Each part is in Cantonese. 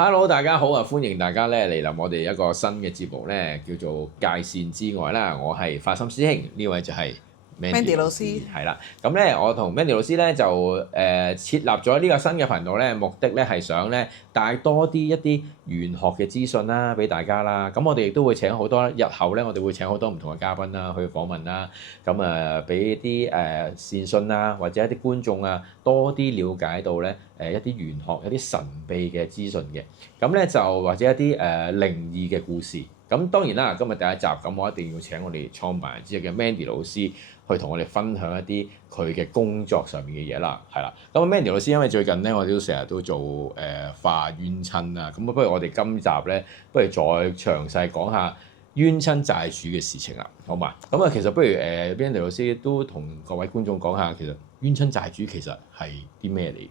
Hello，大家好啊！歡迎大家咧嚟臨我哋一個新嘅節目咧，叫做界線之外啦。我係發心師兄，呢位就係 Mandy 老師，係啦。咁咧，我同 Mandy 老師咧就設立咗呢個新嘅頻道咧，目的咧係想咧帶多啲一啲玄學嘅資訊啦，俾大家啦。咁我哋亦都會請好多日後咧，我哋會請好多唔同嘅嘉賓啦去訪問啦。咁俾啲善信啊，或者一啲觀眾啊，多啲了解到咧一啲玄學、一啲神秘嘅資訊嘅。咁咧就或者一啲靈異嘅故事。咁當然啦，今日第一集咁，我一定要請我哋創辦人之一嘅 Mandy 老師去同我哋分享一啲佢嘅工作上面嘅嘢啦，係啦。咁 Mandy 老師因為最近咧，我哋都成日都做化冤親啊，咁不如我哋今集咧，不如再詳細講下冤親債主嘅事情啦，好嘛？咁啊，其實不如Mandy 老師都同各位觀眾講下，其實冤親債主其實係啲咩嚟？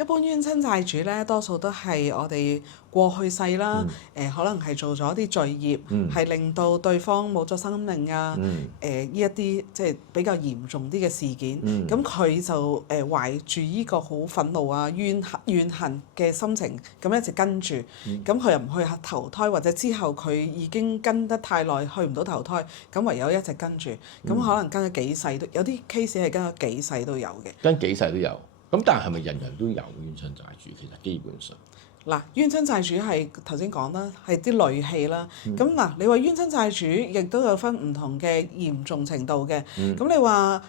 一般冤親債主咧，多數都係我哋過去世啦，可能係做咗啲罪業，係令到對方冇咗生命啊，呢一啲即係比較嚴重啲嘅事件，咁佢就懷住呢個好憤怒啊、怨恨嘅心情，咁一直跟住，咁佢又唔去投胎，或者之後佢已經跟得太耐，去唔到投胎，咁唯有一直跟住，咁可能跟咗幾世都有啲 case 係跟咗幾世都有嘅。跟幾世都有。咁但係咪人人都有冤親債主？其實基本上，嗱，冤親債主係頭先講啦，係啲戾氣啦。咁嗱，你話冤親債主亦都有分唔同嘅嚴重程度嘅。咁你話，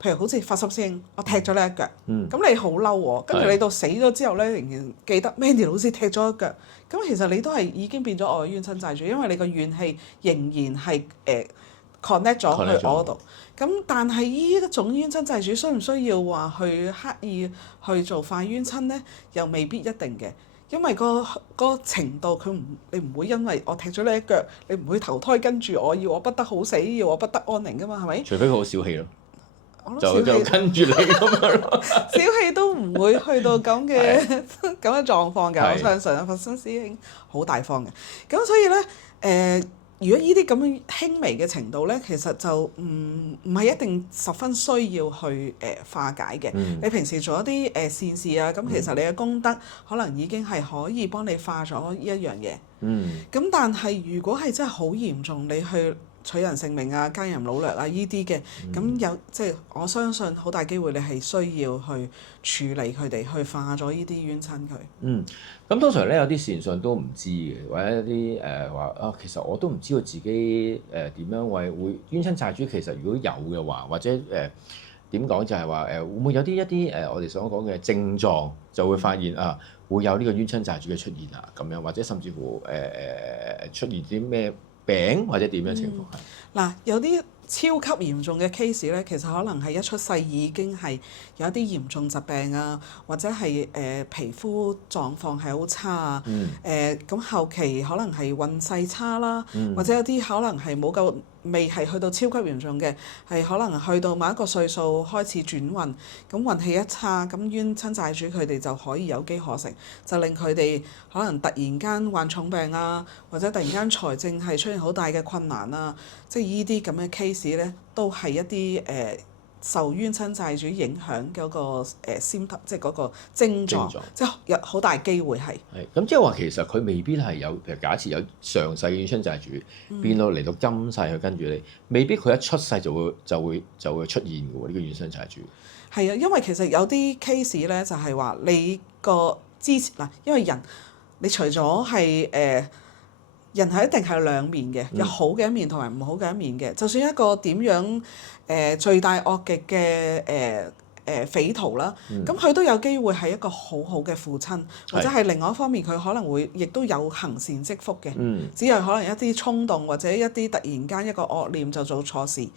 譬如好似發心師兄，我踢咗你一腳，咁你好嬲喎，跟住你到死咗之後咧，仍然記得 Mandy 老師踢咗一腳，咁其實你都係已經變咗我嘅冤親債主，因為你個怨氣仍然係connect 咗去我嗰度。咁但係呢一種冤親債主需唔需要話去刻意去做化冤親呢？又未必一定嘅，因為個程度你唔會因為我踢咗你一腳，你唔會投胎跟住我，要我不得好死，要我不得安寧噶嘛，係咪？除非佢好小氣咯，就跟住你咁樣咯。小氣都唔會去到咁嘅咁嘅狀況㗎，我相信啊，佛心師兄好大方嘅。咁所以呢，如果呢啲咁樣輕微嘅程度咧，其實就唔係一定十分需要去化解嘅。你平時做一啲善事啊，咁其實你嘅功德可能已經係可以幫你化咗呢一樣嘢。咁但係如果係真係好嚴重，你去取人性命啊、奸淫擄掠啊呢啲嘅，咁即係我相信好大機會你係需要去處理佢哋，去化咗呢啲冤親佢。咁通常咧有啲善信都唔知嘅，或者有啲話啊，其實我都唔知道自己點樣會冤親債主。其實如果有嘅話，或者點講就係話會唔會有一啲我哋所講嘅症狀，就會發現啊會有呢個冤親債主嘅出現啊咁樣，或者甚至乎出現啲咩病或者點樣情況係？嗱，有啲超級嚴重嘅 case 咧，其實可能係一出世已經係有一啲嚴重疾病啊，或者係皮膚狀況係好差啊，咁後期可能係運勢差啦，或者有啲可能係冇夠未係去到超級嚴重嘅，係可能去到某一個歲數開始轉運，咁運氣一差，咁冤親債主佢哋就可以有機可乘，就令佢哋可能突然間患重病啊，或者突然間財政係出現好大嘅困難啊，即係依啲咁嘅 case 咧，都係一啲受冤親債主影響嗰個即係嗰個症狀，即係有好大機會係。咁即係話其實佢未必係有，譬如假設有上世冤親債主變到嚟到今世去跟住你，未必佢一出世就會出現嘅喎，呢個冤親債主。係啊，因為其實有啲 case 咧就係話你個之前嗱，因為人你除咗係人係一定係兩面嘅，有好嘅一面同埋唔好嘅一面嘅。就算一個點樣罪大惡極嘅匪徒啦，咁佢都有機會係一個好好嘅父親，或者係另外一方面佢可能會亦都有行善積福嘅，只係可能一啲衝動或者一啲突然間一個惡念就做錯事，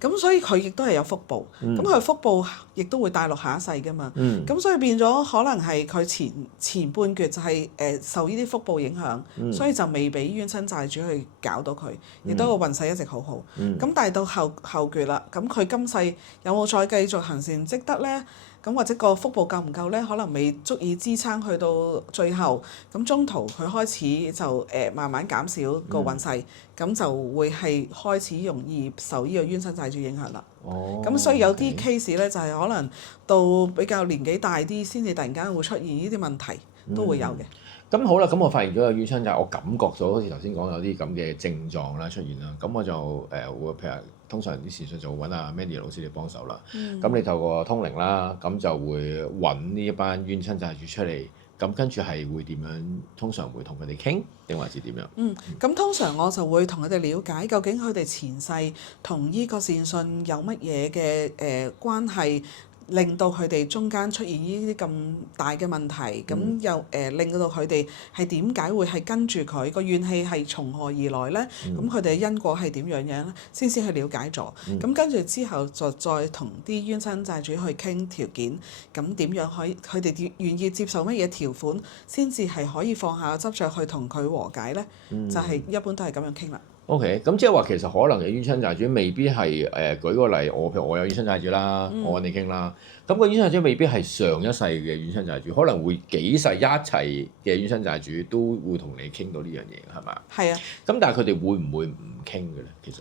咁所以佢亦都係有福報，咁佢福報亦都會帶落下一世噶嘛，咁所以變咗可能係佢前半橛就係受呢啲福報影響，所以就未俾冤親債主去搞到佢，亦都個運勢一直好好，咁但係到後橛啦，咁佢今世有冇再繼續行善積德咧？咁或者個福報夠唔夠咧？可能未足以支撐去到最後，咁中途佢開始就慢慢減少個運勢，咁就會係開始容易受呢個冤親債主影響啦。咁所以有啲 case 咧就係可能到比較年紀大啲，先至突然間會出現呢啲問題。都會有嘅。咁好啦，咁我發現咗有冤親債，我感覺咗好似頭先講有啲咁嘅症狀啦出現啦，咁我就會譬如通常啲善信就會揾阿 Mandy 老師嚟幫手啦。咁你透過通靈啦，咁就會揾呢一班冤親債主出嚟，咁跟住係會點樣？通常會同佢哋傾定還是點樣？咁通常我就會同佢哋了解究竟佢哋前世同呢個善信有乜嘢嘅關係。令到佢哋中間出現呢啲咁大嘅問題，咁又令到佢哋係點解會係跟住佢個怨氣係從何而來咧？咁佢哋嘅因果係點樣樣咧？先去了解咗，咁跟住之後就再同啲冤親債主去傾條件，咁點樣可以佢哋願意接受乜嘢條款，先至係可以放下執着去同佢和解咧？就係一般都係咁樣傾啦。O.K. 咁即係話其實可能嘅冤親債主未必係舉個例，譬如我有冤親債主啦，我揾你傾啦。咁個冤親債主未必係上一世嘅冤親債主，可能會幾世一齊嘅冤親債主都會同你傾到呢樣嘢，係咪？係啊。咁但係佢哋會唔會唔傾嘅咧？其實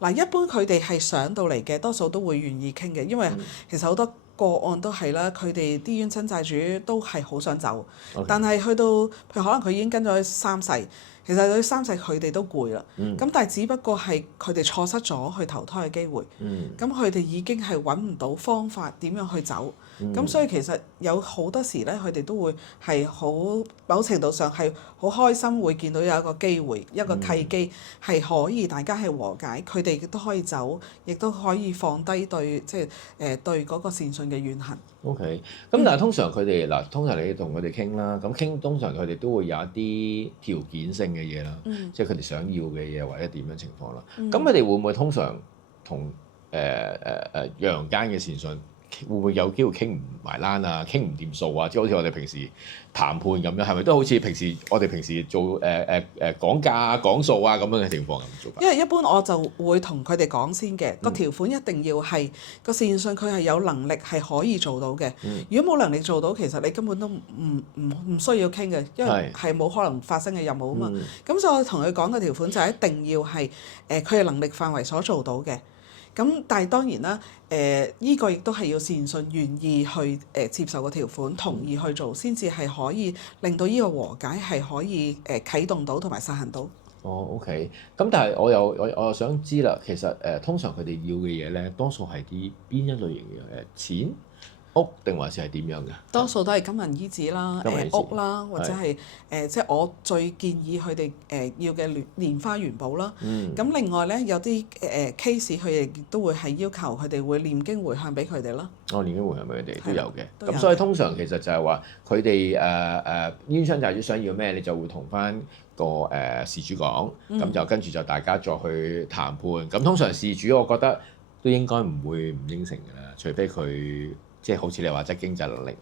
嗱，一般佢哋係上到嚟嘅，多數都會願意傾嘅，因為其實好多個案都係啦，佢哋啲冤親債主都係好想走，但係去到譬如可能佢已經跟咗3世。其實佢3世佢哋都攰啦，咁但係只不過係佢哋錯失咗去投胎嘅機會，咁佢哋已經係揾唔到方法點樣去走，咁所以其實有好多時咧，佢哋都會係好某程度上係好開心，會見到有一個機會，一個契機係可以大家係和解，佢哋都可以走，亦都可以放低對對嗰個善信嘅怨恨。O.K. 咁但係通常佢哋嗱，通常你同佢哋傾啦，咁傾通常佢哋都會有一啲條件性嘅嘢啦，即係佢哋想要嘅嘢或者點樣情況啦。咁佢哋會唔會通常同陽間嘅善信會唔會有機會傾唔埋欄啊，傾唔掂數啊？即係好似我哋平時談判咁樣，係咪都好似我哋平時做講價啊、講數啊咁樣嘅情況咁做法？因為一般我就會同佢哋講先嘅，個條款一定要係個善信佢係有能力係可以做到嘅。如果冇能力做到，其實你根本都唔需要傾嘅，因為係冇可能發生嘅任務啊嘛。咁所以我同佢講嘅條款就係一定要係佢嘅能力範圍所做到嘅。咁但係當然啦，依個亦都係要善信願意去接受個條款，同意去做，先至係可以令到依個和解係可以啟動到同埋實行到。哦，OK。咁但係我又想知啦，其實通常佢哋要嘅嘢咧，多數係啲邊一類型嘅錢？屋定還是係點樣嘅？多數都係金銀衣紙啦，屋啦，或者係即係我最建議佢哋要嘅蓮花元寶啦。咁另外咧有啲case 佢哋都會係要求佢哋會念經回向俾佢哋啦。念經回向俾佢哋都有嘅。咁所以通常其實就係話佢哋冤親債主想要咩，你就會同翻個事主講，咁就跟住就大家再去談判。咁通常事主我覺得都應該唔會唔應承㗎啦，除非佢。即係好似你話，即係經濟能力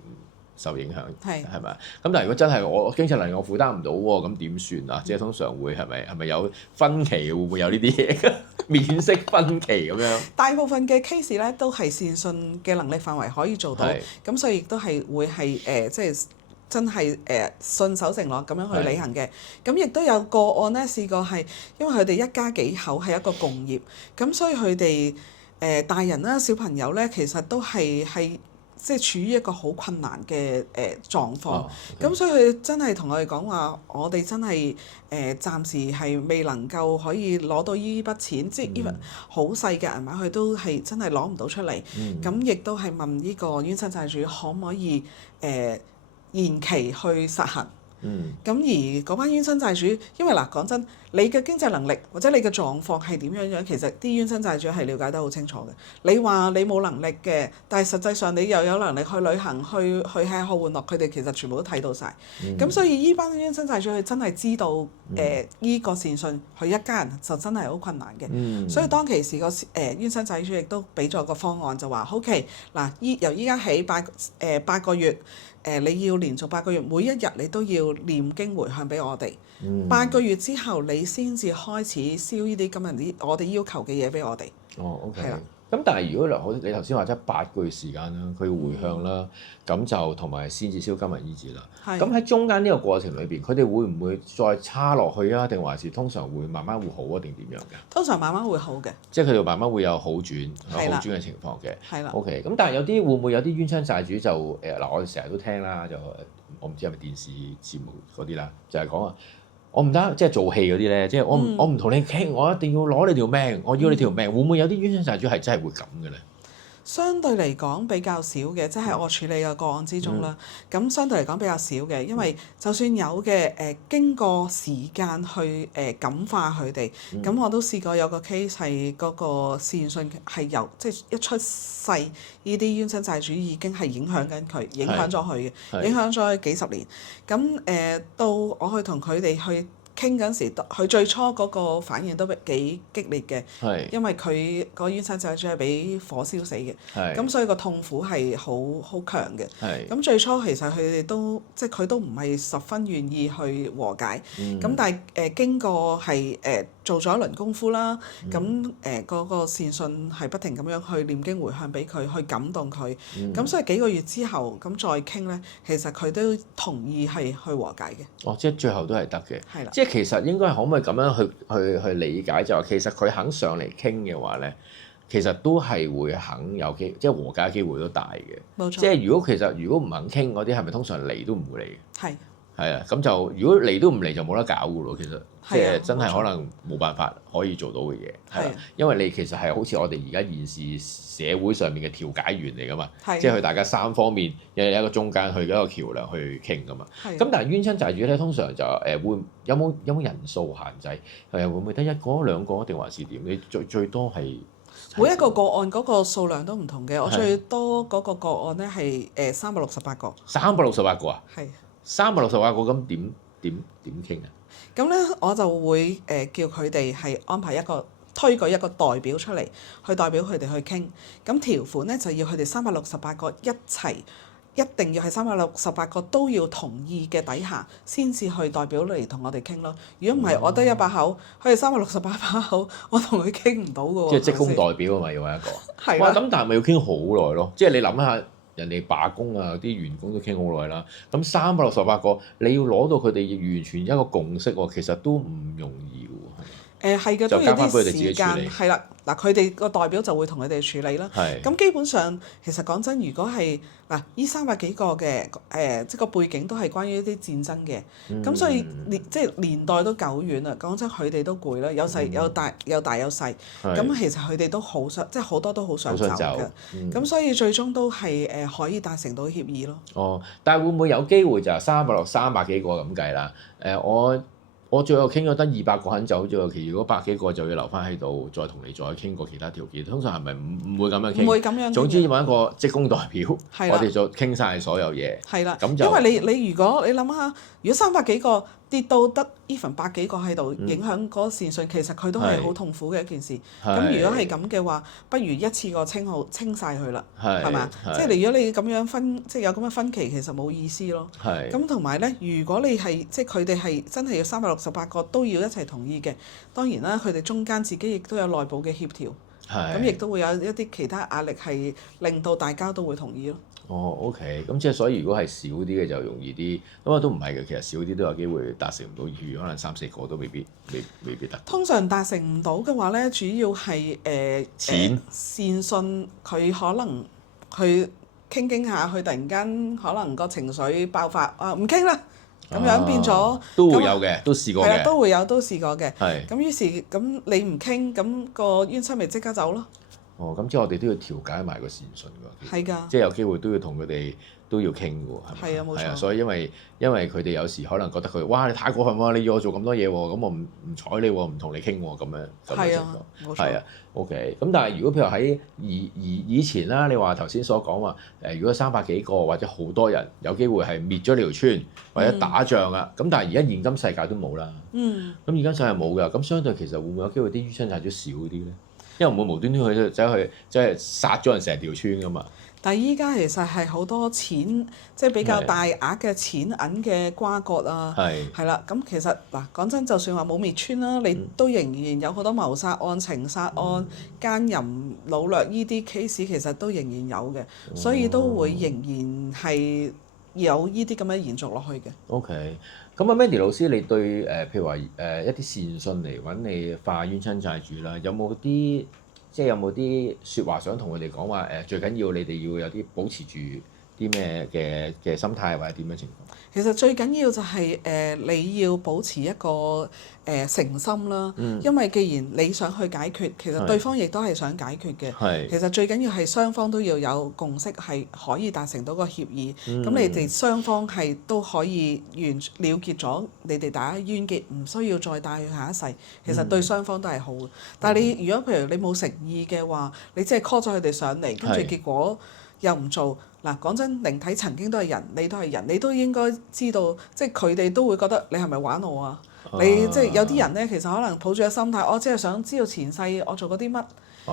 受影響，係咪？咁但係如果真係我經濟能力我負擔唔到喎，咁點算啊？即係通常會係咪有分期？會唔會有呢啲嘢免息分期咁樣？大部分嘅 case 咧都係善信嘅能力範圍可以做到，咁所以亦都係會係即係真係信守承諾咁樣去履行嘅。咁亦都有個案咧試過係因為佢哋一家幾口係一個共業，咁所以佢哋大人啦、小朋友咧其實都係即係處於一個好困難嘅狀況，咁所以佢真係同我哋講話，我哋真係暫時係未能夠可以攞到呢筆錢，即係 even 好細嘅銀碼，佢都係真係攞唔到出嚟。咁亦都係問呢個冤親債主可唔可以延期去實行？咁而嗰班冤親債主，因為嗱講真，你嘅經濟能力或者你嘅狀況係點樣樣，其實啲冤親債主係了解得好清楚嘅。你話你冇能力嘅，但係實際上你又有能力去旅行、去吃喝玩樂，佢哋其實全部都睇到晒。咁所以呢班冤親債主佢真係知道依個善信佢一家人就真係好困難嘅。所以當其時個冤親債主亦都俾咗個方案，就話 OK 嗱，由依家起8個月。你要連續8個月，每一日你都要念經回向俾我哋。8個月之後，你先至開始燒呢啲今日我哋要求嘅嘢俾我哋。哦，OK。係啦。咁但係如果好，你頭先話即係8個月時間啦，佢要回向啦，咁就同埋先至燒金銀衣紙啦。咁喺中間呢個過程裏邊，佢哋會唔會再差落去啊？定還是通常會慢慢會好啊？定點樣嘅？通常慢慢會好嘅。即係佢哋慢慢會有好轉嘅情況嘅。係啦。OK。咁但係有啲會唔會有啲冤親債主就嗱，我哋成日都聽啦，就我唔知係咪電視節目嗰啲啦，就係講話我唔得，即係做戲嗰啲咧，即係我唔同你傾，我一定要攞你條命，我要你條命，會唔會有啲冤親債主係真係會咁嘅咧？相對嚟講比較少嘅，即係我處理嘅個案之中啦。咁相對嚟講比較少嘅，因為就算有嘅經過時間去感化佢哋，咁我都試過有個 case 係嗰個善信係由即係一出世呢啲冤親債主已經係影響緊佢，影響咗佢嘅，影響咗佢幾十年。咁到我去同佢哋去傾嗰陣時，佢最初嗰個反應都幾激烈嘅，因為佢個冤親債主係俾火燒死嘅，咁所以個痛苦係好強嘅。咁最初其實佢哋都即係佢都唔係十分願意去和解，咁但係經過係做咗一輪功夫啦，咁嗰個善信係不停咁樣去念經回向俾佢，去感動佢，咁所以幾個月之後咁再傾咧，其實佢都同意係去和解嘅。哦，即係最後都係得嘅。係啦。即係其實應該可唔可以咁樣去理解，就係其實佢肯上嚟傾嘅話咧，其實都係會肯有機，即係和解機會都大嘅。冇錯。即係如果唔肯傾嗰啲，係咪通常嚟都唔會嚟嘅？係。係啊，咁就如果嚟都唔嚟就冇得搞㗎咯。其實即係真係冇錯。可能冇辦法可以做到嘅嘢。係啦。係。因為你其實係好似我哋而家現時社會上面嘅調解員嚟㗎嘛，係。即係佢大家三方面有一個中間去一個橋梁去傾㗎嘛。係。咁但係冤親債主咧，通常就會有冇人數限制？會唔會得一個兩個定還是點？你最多係每一個個案嗰個數量都唔同嘅。我最多嗰個個案咧係368個。368個啊？係。368個，咁點傾啊？咁咧我就會叫佢哋係安排推舉一個代表出嚟，去代表佢哋去傾。咁條款咧就要佢哋368個一齊，一定要係368個都要同意嘅底下，先至去代表嚟同我哋傾咯。如果唔係，我得1把口，佢哋368把口，我同佢傾唔到㗎喎。即係職工代表啊嘛，要揾一個。係。哇！咁但係咪要傾好耐咯？即係你諗下。人哋罷工啊，啲員工都傾好耐啦。咁368個，你要攞到佢哋完全一個共識喎，其實都唔容易喎。係嘅，都要啲時間。係啦，嗱，佢哋個代表就會同佢哋處理啦。咁基本上，其實講真，如果係嗱，呢300幾個嘅即係個背景都係關於一啲戰爭嘅，咁所以即係年代都久遠啦。講真，佢哋都攰啦，有細有大有細。咁其實佢哋都好想，即係好多都好想走嘅。咁所以最終都係可以達成到協議咯。哦，但係會唔會有機會就係300幾個咁計啦？我最後傾咗得200個肯走啫，其餘嗰100幾個就要留翻喺度，再同你再傾過其他條件。通常係咪唔會咁樣傾？唔會咁樣傾。總之揾一個職工代表，我哋就傾晒所有嘢。係啦。咁就因為你如果你諗下，如果300幾個跌到得 even 100幾個喺度，影響嗰個善信，其實佢都係好痛苦嘅一件事。咁如果係咁嘅話，不如一次過清晒佢啦，係嘛？即係如果你咁樣分，即係有咁嘅分歧，其實冇意思咯。咁同埋咧，如果你係即係佢哋係真係要368個都要一齊同意嘅，當然啦，佢哋中間自己亦都有內部嘅協調，咁亦都會有一啲其他壓力係令到大家都會同意咯。哦，OK，咁即係所以如果係少啲嘅就容易啲，咁啊都唔係嘅，其實少啲都有機會達成唔到，可能3-4個都未必得。通常達成唔到嘅話咧，主要係錢善信佢可能佢傾傾下，佢突然間可能個情緒爆發啊，唔傾啦，咁樣變咗都會有嘅，都試過嘅。係啊，都會有，都試過嘅。係。咁於是咁你唔傾，咁個冤親咪即刻走咯。哦，咁即係我哋都要調解埋個善信㗎。係㗎。即係有機會都要同佢哋都要傾㗎喎，係咪？係啊，冇錯。係啊，所以因為佢哋有時可能覺得佢，哇！你太過分喎，你要我做咁多嘢喎，咁我唔睬你喎，唔同你傾喎，咁樣係啊，冇錯。係啊，OK。咁但係如果譬如喺以前啦，你話頭先所講話如果300幾個或者好多人有機會係滅咗呢條村或者打仗啊，咁但係而家現今世界都冇啦。咁現今世界冇㗎，咁相對其實會唔會有機會啲冤親債主少啲咧？因為唔會無端端去走去即係殺咗人成條村㗎嘛。但係依家其實係好多錢，即係比較大額嘅錢銀嘅瓜葛啊，係啦。咁其實嗱講真，就算話冇滅村啦，你都仍然有好多謀殺案、情殺案、奸淫、擄掠依啲 case，其實都仍然有嘅，所以都會仍然係有依啲咁樣延續落去嘅。OK，咁啊 Mandy 老師，你對譬如話一啲善信嚟揾你化冤親債主啦，有冇啲説話想同佢哋講話？最緊要你哋要有啲保持住啲咩嘅心態或者點樣情況？其實最緊要就係你要保持一個誠心啦，因為既然你想去解決，其實對方亦都係想解決嘅。其實最緊要係雙方都要有共識，係可以達成到個協議。咁你哋雙方係都可以了結咗你哋大家冤結，唔需要再帶去下一世。其實對雙方都係好嘅。但係你如果譬如你冇誠意嘅話，你即係 call 咗佢哋上嚟，跟住結果又唔做。嗱，講真，靈體曾經都係人，你都係人，你都應該知道，即係佢哋都會覺得你係咪玩我啊？你即係有啲人咧，其實可能抱住個心態，我只係想知道前世我做過啲乜。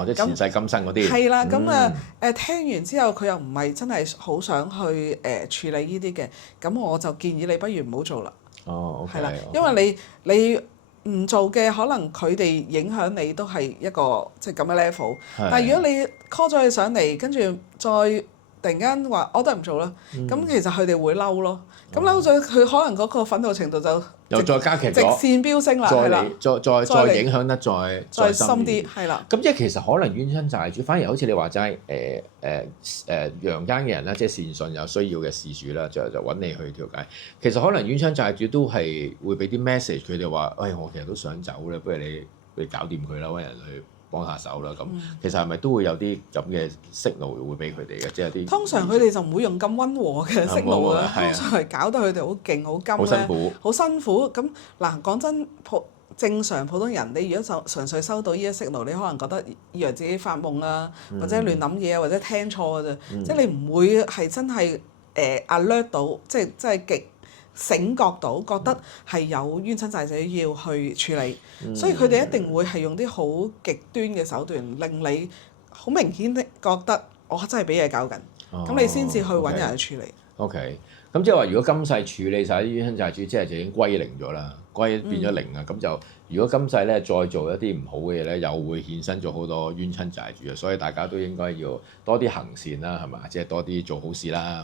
即係前世今生嗰啲。係啦，咁聽完之後，佢又唔係真係好想去處理呢啲嘅，咁我就建議你不如唔好做啦。OK。係啦，因為你唔做嘅，可能佢哋影響你都係一個即係咁嘅 level。但係如果你 call 咗佢上嚟，跟住再突然間話我都係唔做啦，咁其實佢哋會嬲咯。咁嬲咗，佢可能嗰個憤怒程度就又再加劇咗，直線飆升啦，係啦，再影響得再深啲，係啦。咁即係其實可能冤親債主，反而好似你話齋陽間嘅人咧，即係善信有需要嘅事主啦，就揾你去調解。其實可能冤親債主都係會俾啲 message 佢哋話，我其實都想走咧，不如你搞掂佢啦，揾人去幫下手啦。咁其實係咪都會有啲咁嘅 signal 會俾佢哋嘅？即係啲通常佢哋就唔會用咁溫和嘅 signal嘅，通常係搞到佢哋好勁好金咧，好辛苦。咁嗱，講真，正常普通人，你如果就純粹收到呢一 signal，你可能覺得以為自己發夢啊，或者亂諗嘢啊，或者聽錯嘅啫。即係你唔會係真係alert 到，即係極醒覺到，覺得係有冤親債主要去處理，所以佢哋一定會係用啲好極端嘅手段，令你好明顯的覺得我真係俾嘢搞緊，咁你先至去揾人去處理。OK，咁即係話，如果今世處理晒啲冤親債主，即係就已經歸零咗啦，變咗零啊，咁就如果今世咧再做一啲唔好嘅嘢咧，又會衍生咗好多冤親債主啊，所以大家都應該要多啲行善啦，係嘛？即係多啲做好事啦，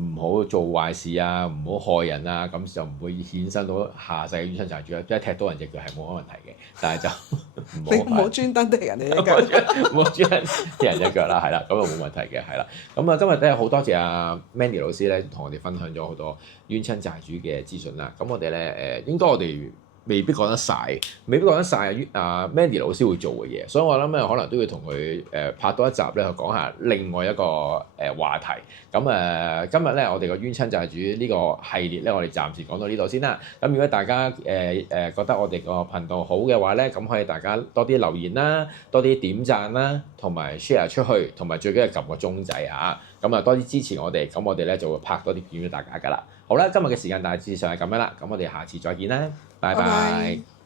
唔好做壞事啊，唔好害人啊，咁就唔會衍生到下世嘅冤親債主啦。即係踢到人隻腳係冇乜問題嘅，但係就唔好專登踢人哋隻腳，唔好專登踢人隻腳啦，係啦，咁就冇問題嘅，係啦。咁啊，今日咧好多謝阿 Mandy 老師咧，同我哋分享咗好多冤親債主嘅資訊啦。咁我哋咧應該我哋未必講得晒阿 Mandy 老師會做嘅嘢，所以我諗咧可能都要同佢拍多一集咧，去講下另外一個話題。咁今日咧我哋個冤親債主呢個系列咧，我哋暫時講到呢度先啦。咁如果大家覺得我哋個頻道好嘅話咧，咁可以大家多啲留言啦，多啲點讚啦，同埋 share 出去，同埋最緊要撳個鐘仔啊！咁啊多啲支持我哋，咁我哋咧就會拍多啲片俾大家㗎啦。好啦，今日嘅時間大致上係咁樣啦，咁我哋下次再見啦，拜拜。